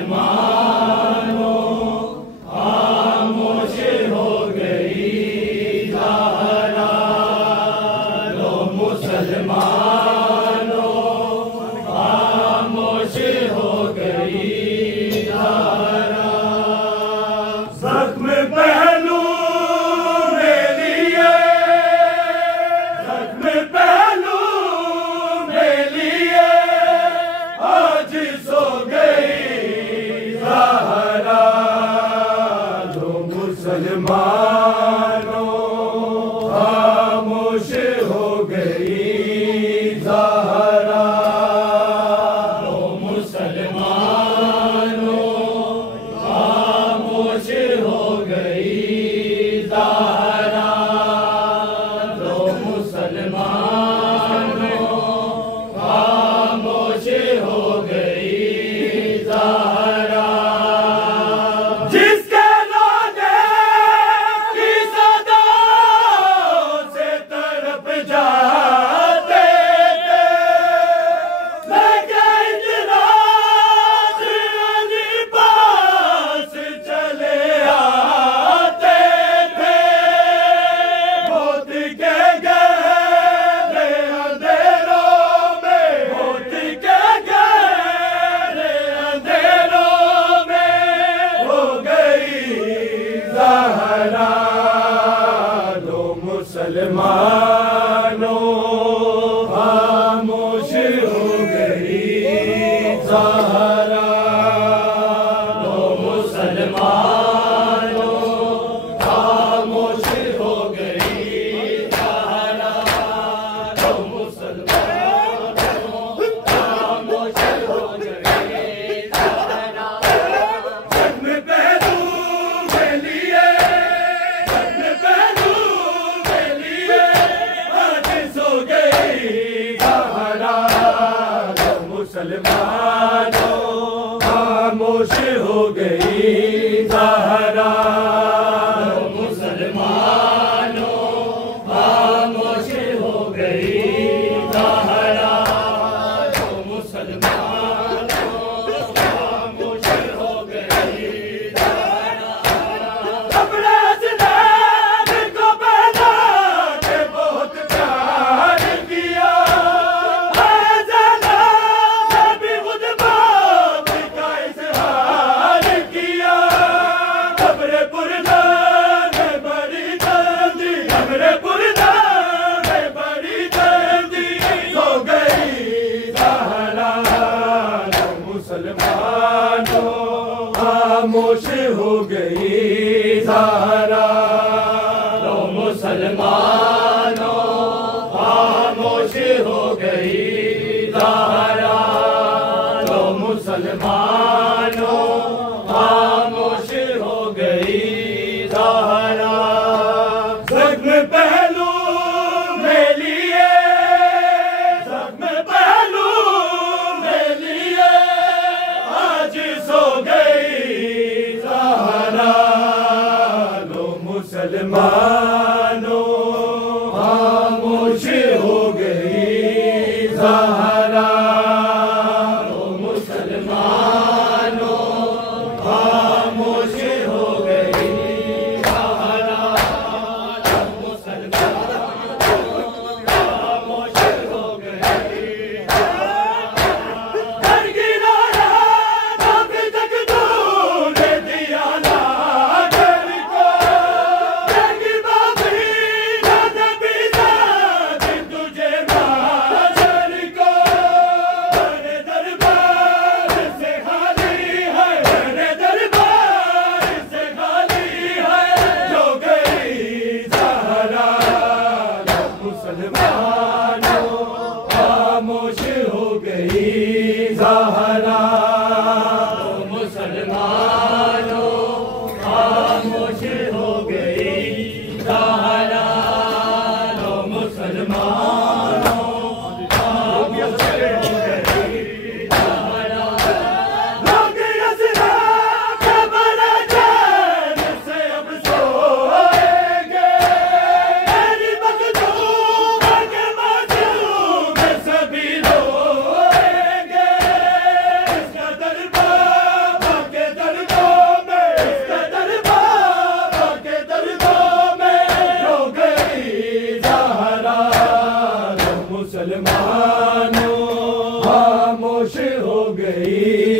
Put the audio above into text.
मुसलमानों खामोश हो गई ज़हरा, लो मुसलमानों खामोश हो गई ज़हरा। ज़ख्म पहलू में लिए, ज़ख्म पहलू में लिए आज सो गई ज़हरा, लो मुसलमानों खामोश हो गई ज़हरा, लो मुसलमानों खामोश हो गई ज़हरा, लो मुसलमानों खामोश हो गई ज़हरा। जिसके रोने की सदा से तड़प जाते थे, लेके इजलास अली पास चले आते थे। मौत के गहरे अंधेरों में, मौत के गहरे अंधेरों में हो गई ज़हरा, लो मुसलमानों खामोश हो गई ज़हरा, लो मुसलमानों खामोश हो गई ज़हरा, लो मुसलमानों खामोश हो गई ज़हरा। ज़ख्म पहलू में लिए, ज़ख्म पहलू में लिए आज सो गई ज़हरा, लो मुसलमानों खामोश हो गई ज़हरा, लो मुसलमानों खामोश हो गई ज़हरा, लो मुसलमानों खामोश हो गई ज़हरा। अपने ज़िंदगी को बना के बहुत प्यार किया, है ज़ैनब ने भी खुद बाप का इज़हार किया। खबरे पुरना में बड़ी जल्दी, खबरे पुरना में बड़ी जल्दी हो गई ज़हरा, लो मुसलमानों खामोश हो गई ज़हरा, लो मुसलमानों खामोश हो गई ज़हरा, लो मुसलमानों खामोश हो गई ज़हरा। ज़ख्म पहलू में लिए, ज़ख्म पहलू में लिए आज सो गई ज़हरा, लो मुसलमानों खामोश हो गई ज़हरा, लो मुसलमानों खामोश हो गई ज़हरा, लो मुसलमानों खामोश हो गई ज़हरा। घर गिराया तब तक तूने दिया ना घर को, देगी बाबी ना नबी ज़ात तुझे माशर को। मेरे दरबार से खाली है, मेरे दरबार से खाली है जो गई ज़हरा, लो मुसलमानों खामोश हो गई ज़हरा, लो मुसलमानों खामोश हो गई ज़हरा, लो मुसलमानों खामोश हो गई ज़हरा। लोग यसरा के बड़े चैन से अब सोएंगे, मेरी मखदूम के मासूम सभी रोएंगे। खामोश हो गई।